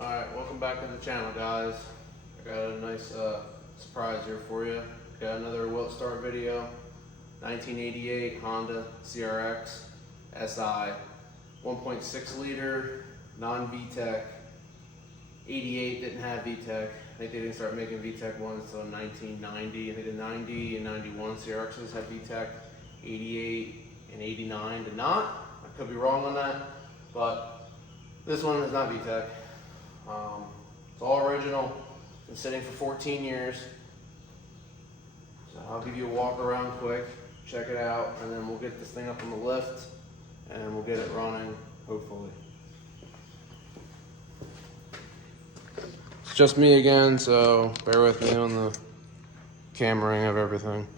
Alright, welcome back to the channel, guys. I got a nice surprise here for you. Got another Wilt Start video. 1988 Honda Crx Si. 1.6 liter, non-VTEC. 88 didn't have VTEC. I think they didn't start making VTEC ones until 1990. I think the 90 and 91 Crx's had VTEC. 88 and 89 did not. I could be wrong on that, but this one is not VTEC. It's all original. Been sitting for 14 years. So I'll give you a walk around quick, check it out, and then we'll get this thing up on the lift and we'll get it running, hopefully. It's just me again, so bear with me on the cameraing of everything.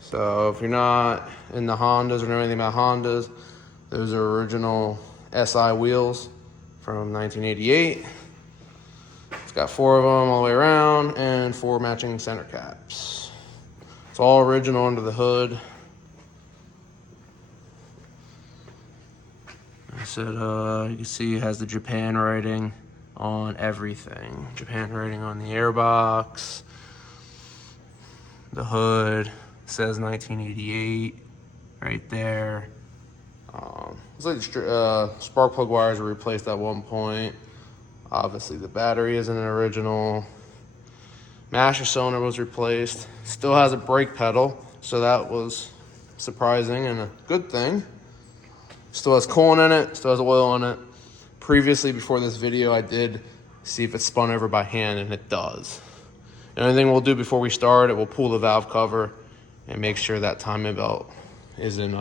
So if you're not in the Hondas or know anything about Hondas, those are original Si wheels from 1988. It's got 4 of them all the way around and 4 matching center caps. It's all original under the hood. I said, you can see it has the Japan writing on everything. Japan writing on the airbox, the hood. Says 1988 right there. It's like spark plug wires were replaced at one point. Obviously the battery isn't an original. Masher cylinder was replaced. Still has a brake pedal, so that was surprising and a good thing. Still has coolant in it, still has oil in it. Previously, before this video, I did see if it spun over by hand, and it does. The only thing we'll do before we start it, we'll pull the valve cover and make sure that timing belt isn't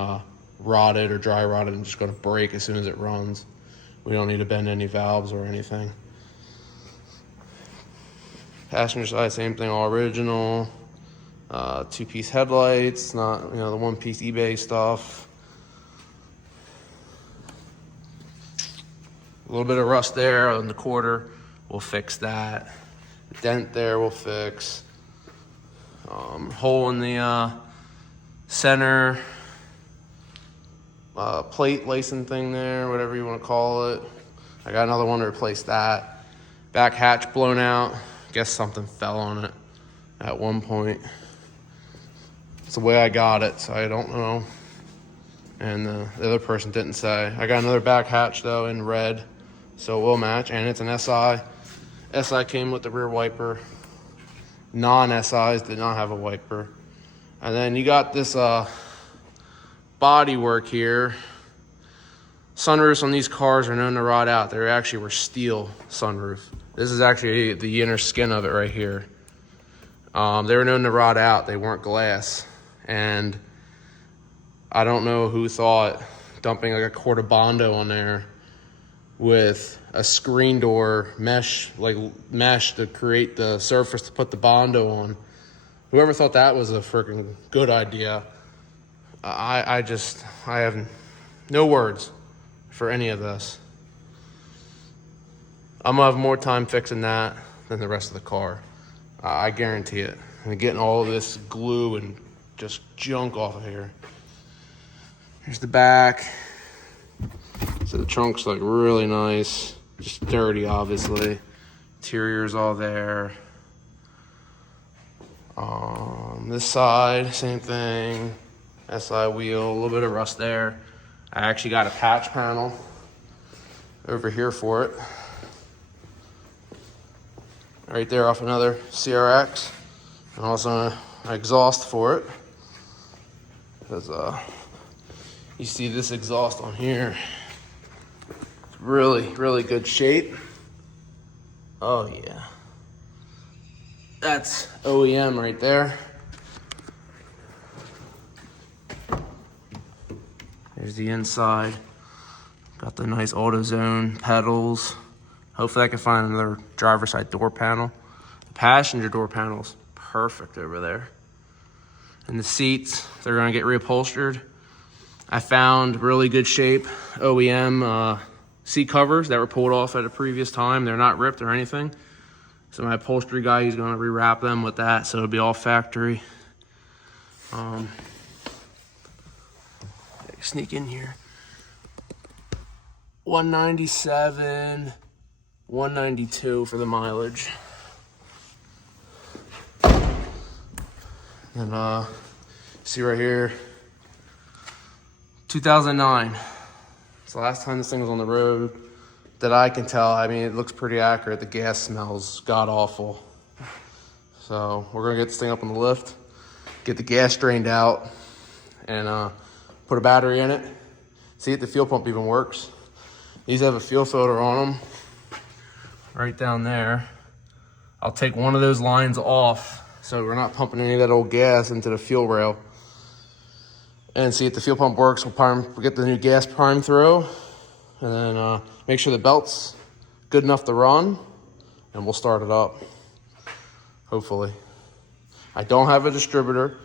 rotted or dry rotted and just going to break as soon as it runs. We don't need to bend any valves or anything. Passenger side, same thing, all original. 2-piece headlights, not the 1-piece eBay stuff. A little bit of rust there on the quarter, we'll fix that. Dent there, we'll fix. Hole in the center plate lacing thing there, whatever you want to call it. I got another one to replace that. Back hatch blown out. Guess something fell on it at one point. It's the way I got it, so I don't know. And the other person didn't say. I got another back hatch though in red, so it will match, and it's an Si. Si came with the rear wiper. Non-SIs did not have a wiper. And then you got this body work here. Sunroofs on these cars are known to rot out. They actually were steel sunroof. This is actually the inner skin of it right here. They were known to rot out. They weren't glass. And I don't know who thought dumping like a quart of Bondo on there with a screen door mesh to create the surface to put the Bondo on. Whoever thought that was a freaking good idea, I have no words for any of this. I'm gonna have more time fixing that than the rest of the car. I guarantee it. And getting all of this glue and just junk off of here. Here's the back. So the trunk's like really nice, just dirty obviously. Interior's all there. This side, same thing. Si wheel, a little bit of rust there. I actually got a patch panel over here for it. Right there off another CRX. And also an exhaust for it. Because you see this exhaust on here. It's really, really good shape. Oh yeah. That's OEM right there. There's the inside. Got the nice AutoZone pedals. Hopefully I can find another driver's side door panel. The passenger door panel's perfect over there. And the seats, they're gonna get reupholstered. I found really good shape OEM seat covers that were pulled off at a previous time. They're not ripped or anything. So my upholstery guy, he's gonna rewrap them with that, so it'll be all factory. Sneak in here. 197 192 for the mileage. And see right here, 2009. It's the last time this thing was on the road that I can tell. I mean, it looks pretty accurate. The gas smells god awful. So we're gonna get this thing up on the lift, get the gas drained out, and put a battery in it. See if the fuel pump even works. These have a fuel filter on them, right down there. I'll take one of those lines off so we're not pumping any of that old gas into the fuel rail. And see if the fuel pump works. We'll get the new gas prime through, and then make sure the belt's good enough to run, and we'll start it up, hopefully. I don't have a distributor,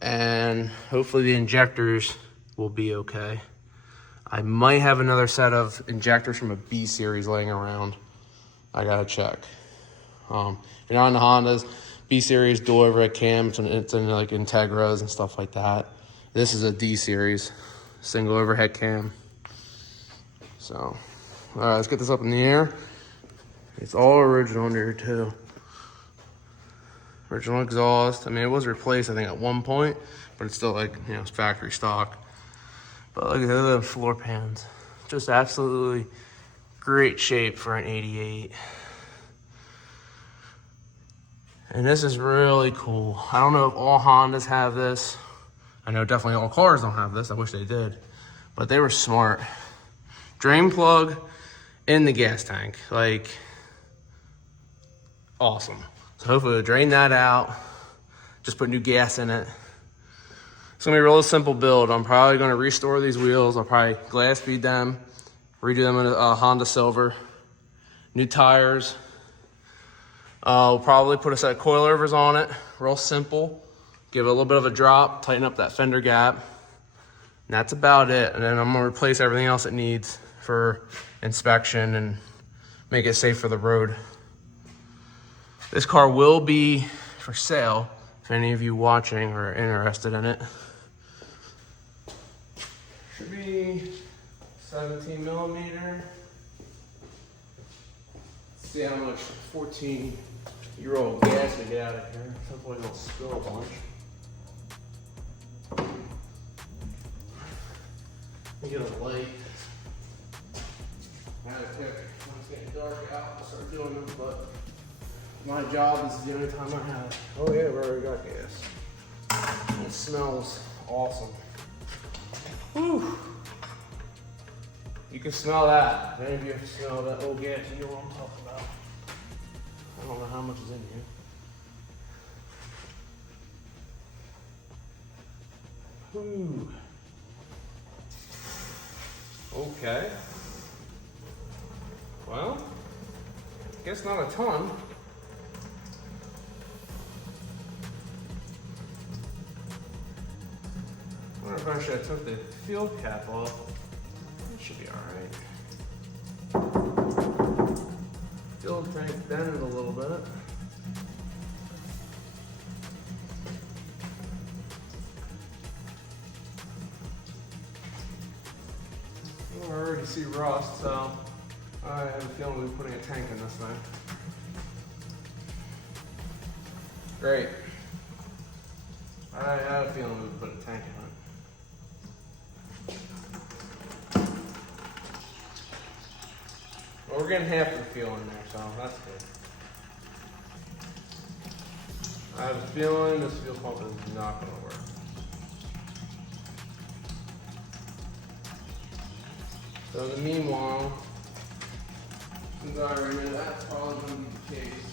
and hopefully the injectors will be okay. I might have another set of injectors from a B series laying around. I gotta check. If you're not in the Hondas, B series dual overhead cams, and it's in like Integras and stuff like that. This is a D series, single overhead cam. So, all right, let's get this up in the air. It's all original under here too. Original exhaust. I mean, it was replaced, I think, at one point, but it's still like, you know, it's factory stock. But look at the floor pans. Just absolutely great shape for an 88. And this is really cool. I don't know if all Hondas have this. I know definitely all cars don't have this. I wish they did. But they were smart. Drain plug in the gas tank. Like, awesome. So hopefully we'll drain that out. Just put new gas in it. It's gonna be a real simple build. I'm probably gonna restore these wheels. I'll probably glass bead them, redo them in a Honda Silver. New tires. We'll probably put a set of coilovers on it, real simple. Give it a little bit of a drop, tighten up that fender gap. And that's about it. And then I'm gonna replace everything else it needs for inspection and make it safe for the road. This car will be for sale if any of you watching are interested in it. Should be 17 millimeter. Let's see how much 14-year-old gas we get out of here. Hopefully don't spill a bunch. Let me get a light. I had to pick when it's getting dark out and start doing them, but my job is the only time I have. Oh yeah, we already got gas. It smells awesome. Whew. You can smell that. If any of you have smelled that old gas, you know what I'm talking about. I don't know how much is in here. Whew. Okay. Well, guess not a ton. I wonder if I should have took the fuel cap off. It should be alright. Fuel tank bended a little bit. I already see rust, so I have a feeling we'll be putting a tank in this thing. Great. I had a feeling we would put a tank in it. Well, we're getting half the fuel in there, so that's good. I have a feeling this fuel pump is not going to work. So in the meanwhile, since I already knew that's probably going to be the case,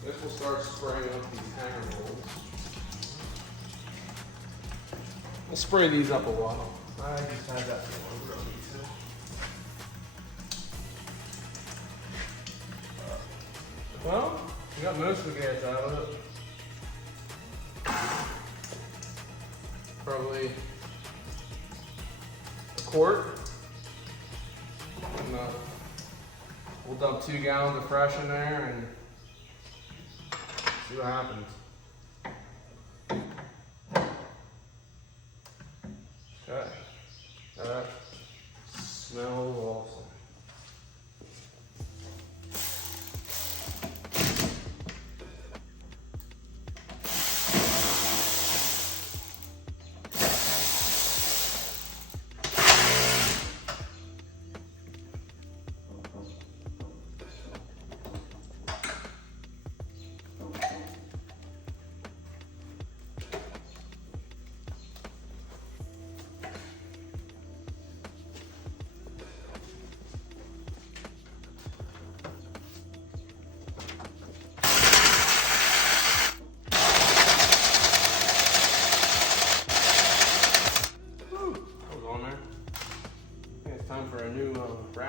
I guess we'll start spraying up these hanger holes. We'll spray these up a while. I just had that feeling we don't need to. Well, we got most of the gas out of it. Probably a quart. And, we'll dump 2 gallons of fresh in there and see what happens.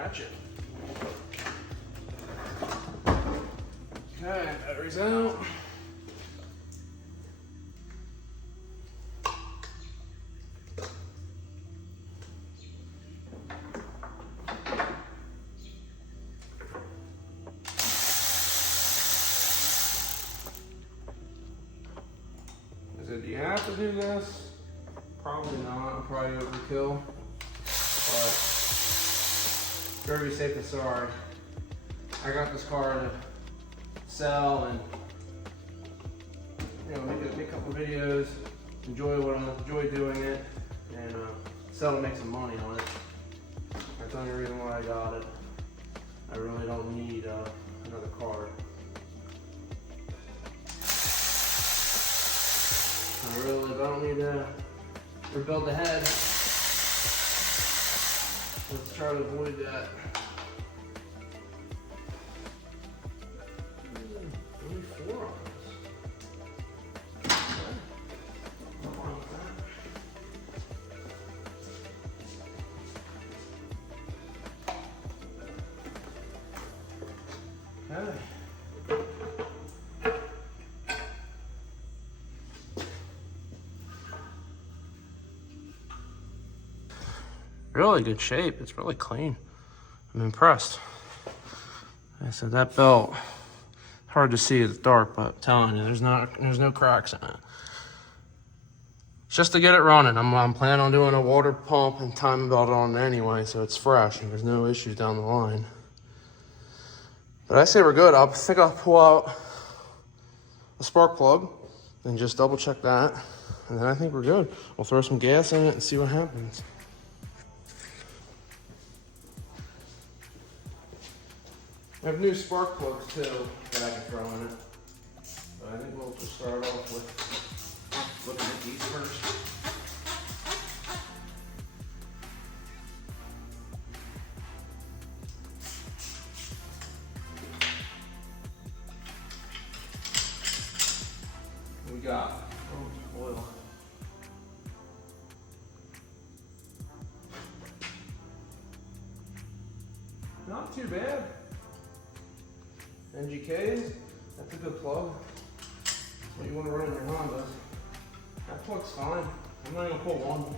ratchet. Okay, battery's out. Do you have to do this? Probably not. I'm probably overkill. But better be safe than sorry. I got this car to sell and make a couple videos, enjoy doing it, and sell to make some money on it. That's the only reason why I got it. I really don't need another car. I don't need to rebuild the head. Let's try to avoid that. Only 4 on this. Okay. Nothing wrong with that. Okay. Really good shape. It's really clean. I'm impressed. I said that belt, hard to see, it's dark, but I'm telling you, there's no cracks in it. It's just to get it running. I'm planning on doing a water pump and timing belt on it anyway, so it's fresh and there's no issues down the line. But I say we're good. I think I'll pull out a spark plug and just double check that, and then I think we're good. We'll throw some gas in it and see what happens. I have new spark plugs too that I can throw in it. But I think we'll just start off with looking at these first. We got oil. Not too bad. NGKs, that's a good plug. That's what you want to run in your Honda. That plug's fine. I'm not gonna pull one.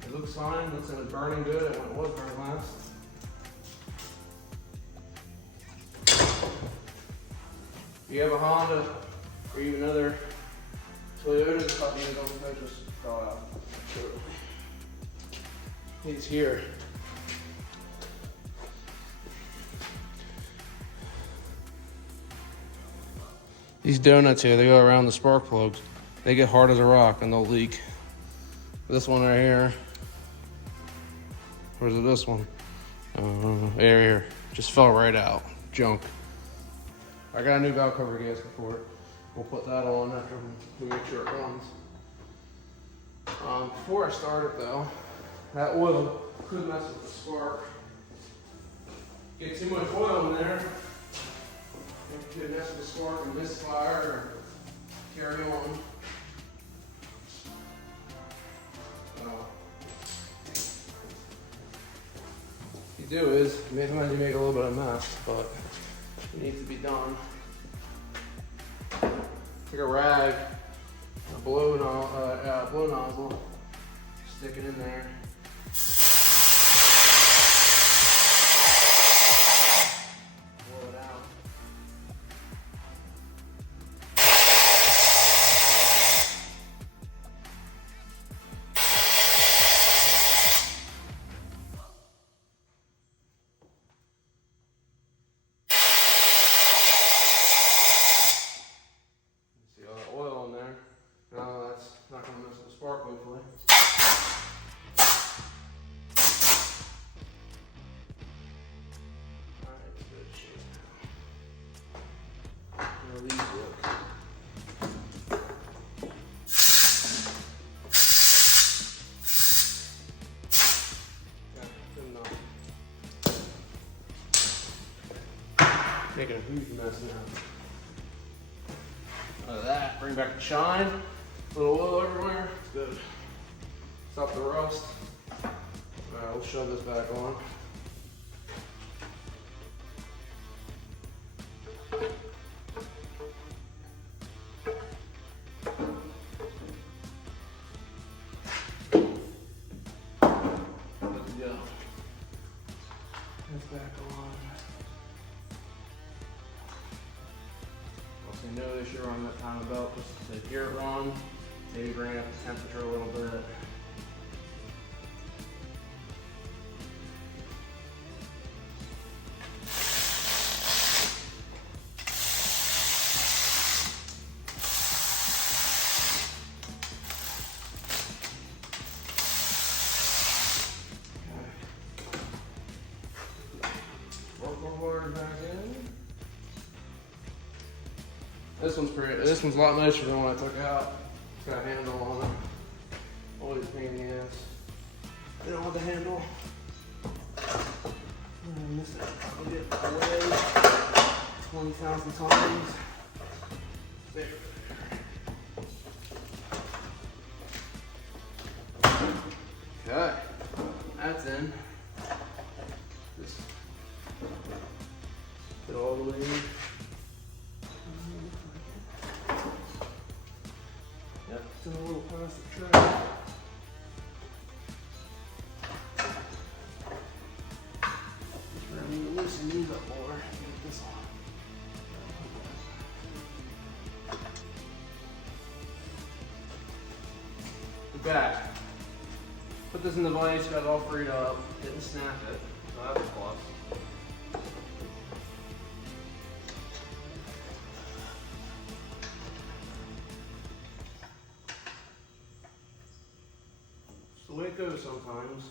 It looks fine, looks like it's burning good when it was burning last. If you have a Honda or even other Toyotas, don't just fall out. He's here. These donuts here, they go around the spark plugs. They get hard as a rock and they'll leak. This one right here. Where's this one? Here. Just fell right out. Junk. I got a new valve cover gasket for it. We'll put that on after we make sure it runs. Before I start it though, that oil could mess with the spark. Get too much oil in there. It could mess with the spark and misfire or carry on. What you do is, sometimes you make a little bit of a mess, but it needs to be done. Take a rag, a blow nozzle, stick it in there. Blow it out. Hopefully. Alright, it's good shape now. How these look. Yeah, good enough. Making a huge mess now. Out of that, bring back the shine. A little oil everywhere, it's good. Stop the rust. Alright, we'll shove this back on. back on. Also notice you're on that timing belt just to hear it run. Maybe bring up the temperature a little bit. Back in. This one's a lot nicer than what I took out. It's got a handle on it. Always a pain in the ass. You don't want the handle. And this is probably get away 20,000 times. There. Okay, that's in. Just get all the way in. Yep, it's in a little plastic tray. I need to loosen these up more. Get this on. The back. Put this in the vise, got it all freed up. Didn't snap it, so that's a plus. It's the way it goes sometimes.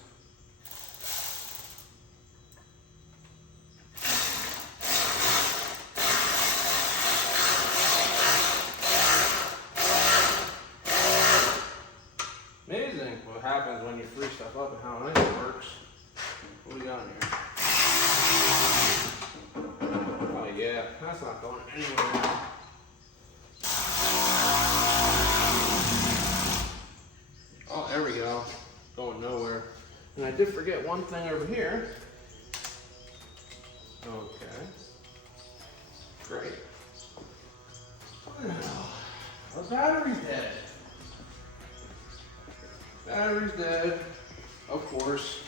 Amazing what happens when you free stuff up and how nice it works. What we got in here? Oh yeah, that's not going anywhere. Oh, there we go. Going nowhere. And I did forget one thing over here. Okay. Great. Now, the battery's dead. Battery's dead, of course.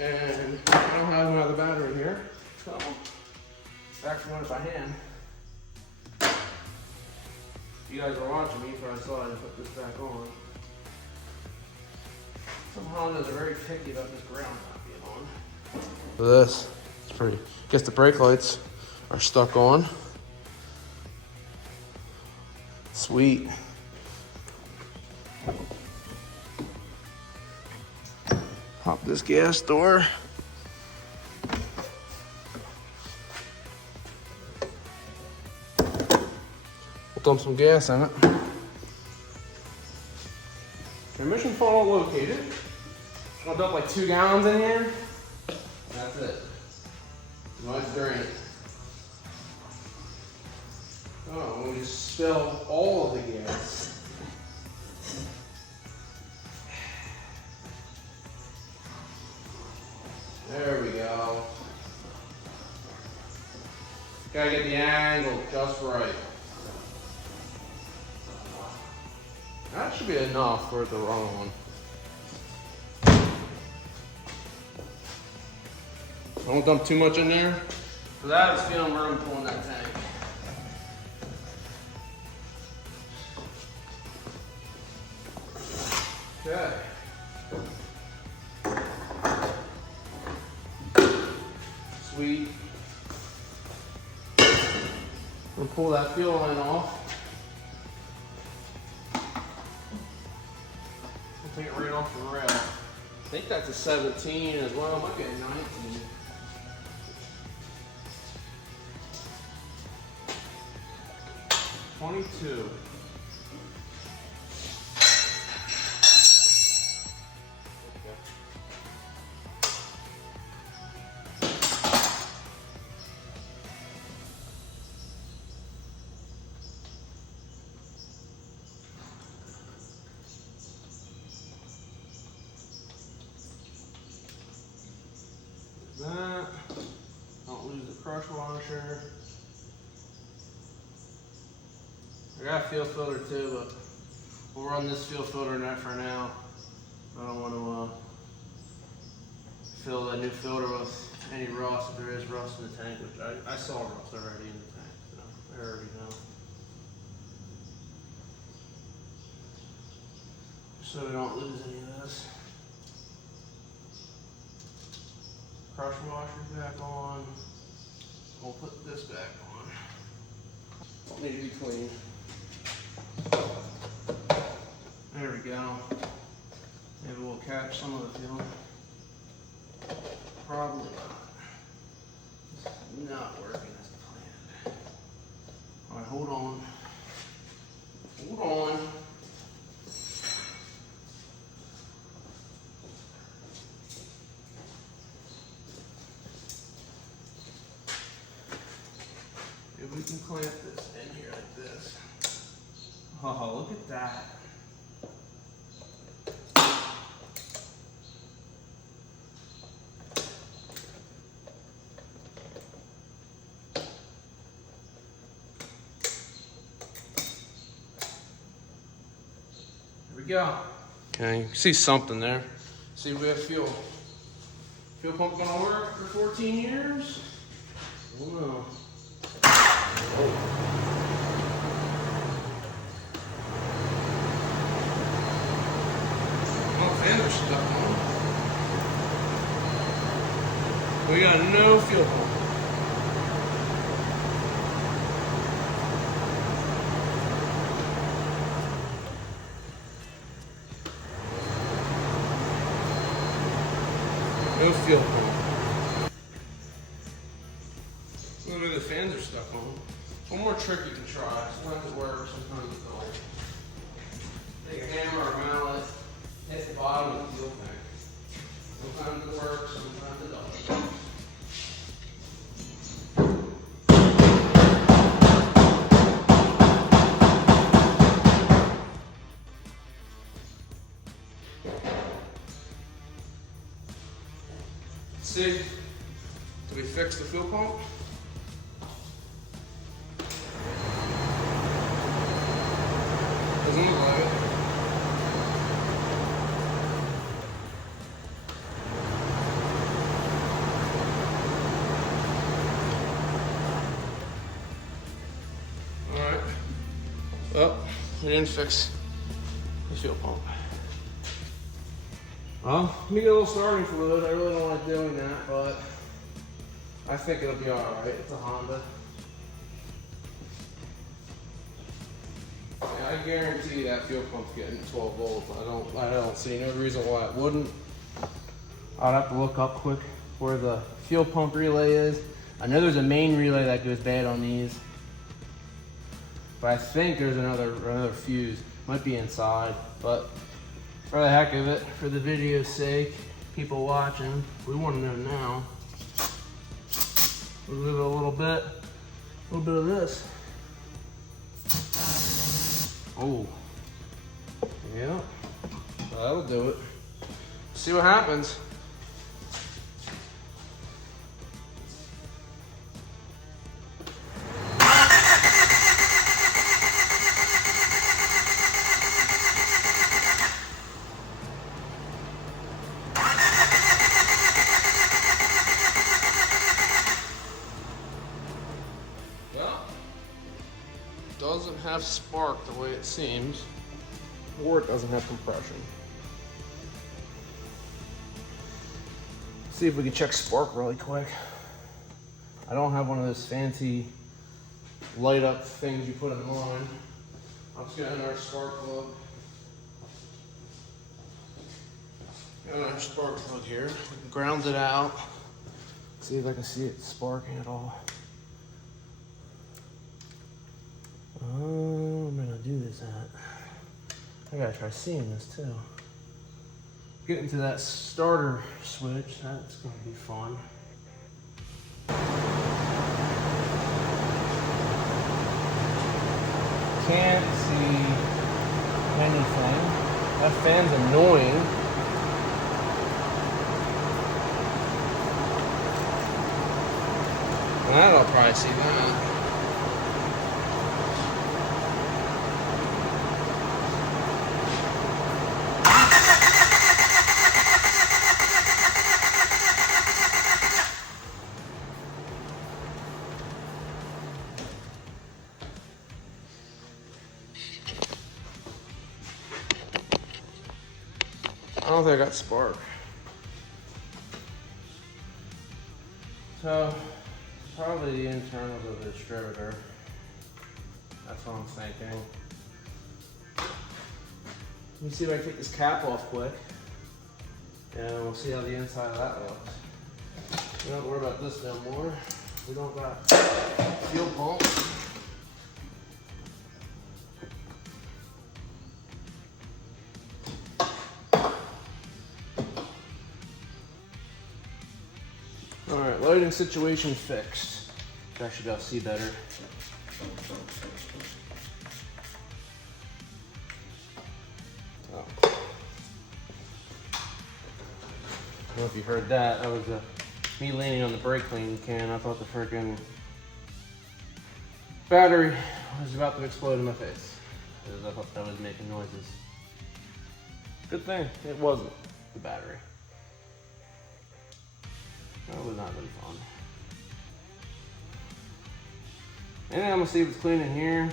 And I don't have another battery here. So, actually run it by hand. You guys are watching me, so I saw I put this back on. Some Hondas are very picky about this ground not being on. Look at this. It's pretty. Guess the brake lights are stuck on. Sweet. Pop this gas door. We'll dump some gas in it. Transmission funnel located. I'll dump like 2 gallons in here. That's it. Nice drain. Oh, we just spilled all of the gas. There we go. Gotta get the angle just right. That should be enough for the wrong one. Don't dump too much in there, because I have a feeling we're gonna pull in that tank. Okay. Sweet. We'll pull that fuel line off. Take it right off the rail. I think that's a 17 as well. Might be a 19. $22. That. Don't lose the crush washer. I got a fuel filter too, but we'll run this fuel filter net for now. I don't want to fill that new filter with any rust, if there is rust in the tank, which I saw rust already in the tank, so I already know. So we don't lose any of this. Pressure washer's back on. We'll put this back on. Don't need to be clean. There we go. Maybe we'll catch some of the fuel. Probably not. It's not working as planned. All right, hold on. Hold on. If we can clamp this in here like this. Oh, look at that. Go. Okay, you see something there. See, we have fuel. Fuel pump gonna work for 14 years? I don't know. Oh. Oh, fans are stuck on. We got no fuel pump. No fuel pump. Look at the fans are stuck on. One more trick you can try. Sometimes it works, sometimes it don't. Take a hammer or mallet, hit the bottom of the fuel tank. Sometimes it works, sometimes it doesn't. See, did we fix the fuel pump? Doesn't look like it. All right. Well, we didn't fix the fuel pump. Well, let me get a little starting fluid. I really don't like doing that, but I think it'll be all right. It's a Honda. Yeah, I guarantee that fuel pump's getting 12 volts. I don't see no reason why it wouldn't. I'd have to look up quick where the fuel pump relay is. I know there's a main relay that goes bad on these, but I think there's another fuse. Might be inside, but for the heck of it, for the video's sake, people watching, we want to know now. We'll give it a little bit of this. Oh, yeah, that'll do it. See what happens. Doesn't have spark the way it seems, or it doesn't have compression. See if we can check spark really quick. I don't have one of those fancy light up things you put in line. I'm just gonna enter our spark plug. Got our spark plug here. We can ground it out. See if I can see it sparking at all. Oh, I'm gonna do this at. I gotta try seeing this too. Getting to that starter switch, that's gonna be fun. Can't see anything. That fan's annoying. That'll probably see that. I don't think I got spark. So, probably the internals of the distributor. That's what I'm thinking. Let me see if I can take this cap off quick. And we'll see how the inside of that looks. We don't worry about this no more. We don't got fuel pump. All right, lighting situation fixed. I should be able to see better. Oh. I don't know if you heard that. That was me leaning on the brake clean can. I thought the freaking battery was about to explode in my face. Because I thought that was making noises. Good thing it wasn't the battery. That would not have been fun. And I'm gonna see if it's clean in here.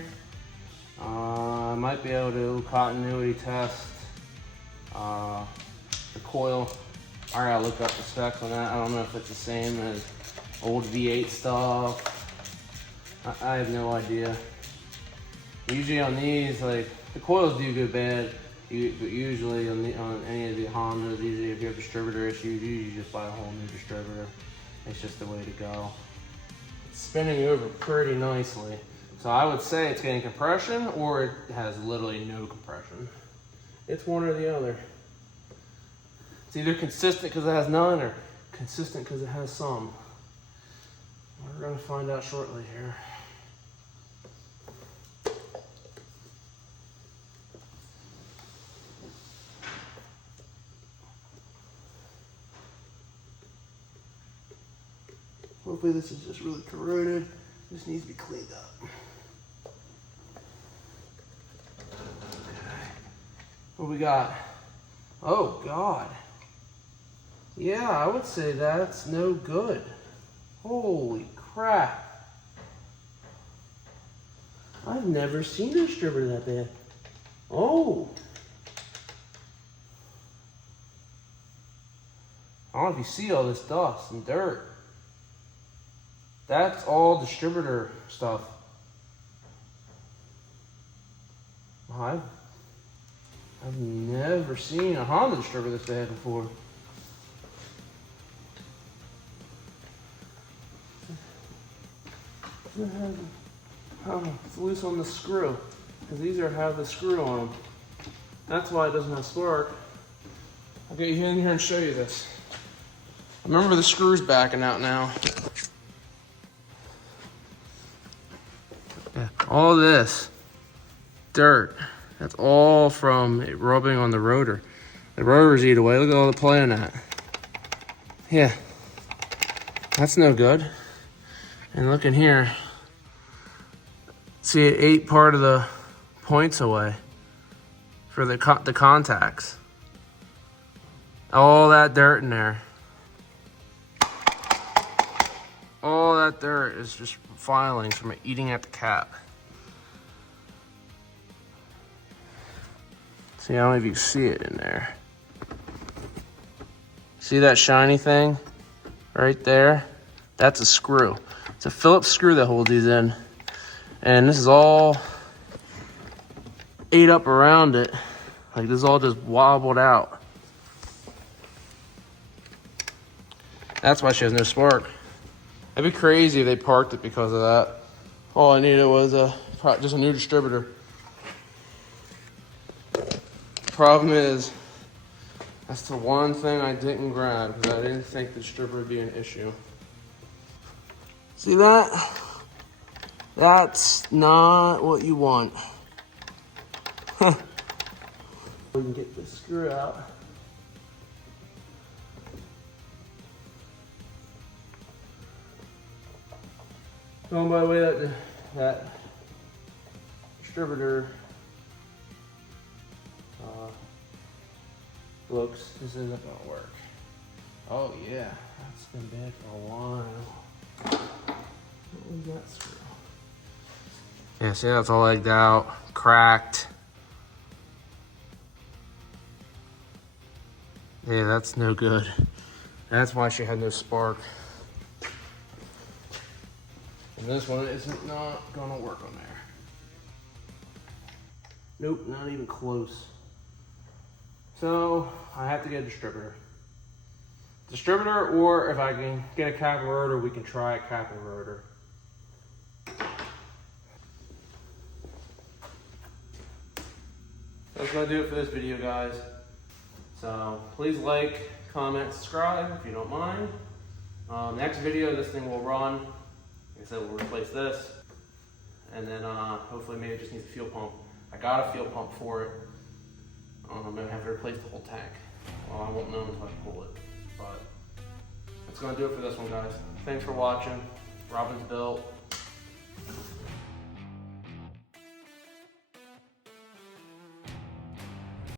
I might be able to continuity test the coil. I gotta look up the specs on that. I don't know if it's the same as old V8 stuff. I have no idea. Usually on these, like, the coils do go bad, but usually on any of the Hondas, usually if you have distributor issues, you just buy a whole new distributor. It's just the way to go. It's spinning over pretty nicely. So I would say it's getting compression, or it has literally no compression. It's one or the other. It's either consistent because it has none, or consistent because it has some. We're gonna find out shortly here. Hopefully this is just really corroded. This needs to be cleaned up. Okay. What we got? Oh God. Yeah, I would say that's no good. Holy crap. I've never seen a distributor that bad. Oh. I don't know if you see all this dust and dirt. That's all distributor stuff. I've never seen a Honda distributor this bad before. It's loose on the screw, because these have the screw on them. That's why it doesn't have spark. I'll get you in here and show you this. Remember, the screw's backing out now. Yeah, all this dirt, that's all from it rubbing on the rotor. The rotor's eat away. Look at all the play on that. Yeah, that's no good. And look in here. See, it ate part of the points away for the contacts. All that dirt in there. All that dirt is just filings from it eating at the cap. See, I don't know if you can see it in there. See that shiny thing right there? That's a screw. It's a Phillips screw that holds these in. And this is all ate up around it. Like, this is all just wobbled out. That's why she has no spark. It'd be crazy if they parked it because of that. All I needed was just a new distributor. Problem is, that's the one thing I didn't grab, because I didn't think the distributor would be an issue. See that? That's not what you want. We can get this screw out. Going by the way that distributor looks, this isn't gonna work. Oh yeah, that's been bad for a while. What was that screw? Yeah, see, that's all legged out, cracked. Yeah, that's no good. That's why she had no spark. And this one is not gonna work on there. Nope, not even close. So I have to get a distributor. Distributor, or if I can get a cap rotor, we can try a cap and rotor. That's gonna do it for this video, guys. So please like, comment, subscribe if you don't mind. Next video, this thing will run. Like I said, we'll replace this. And then hopefully maybe it just needs a fuel pump. I got a fuel pump for it. I'm gonna have to replace the whole tank. Well, I won't know until I pull it. But that's gonna do it for this one, guys. Thanks for watching. Robin's built.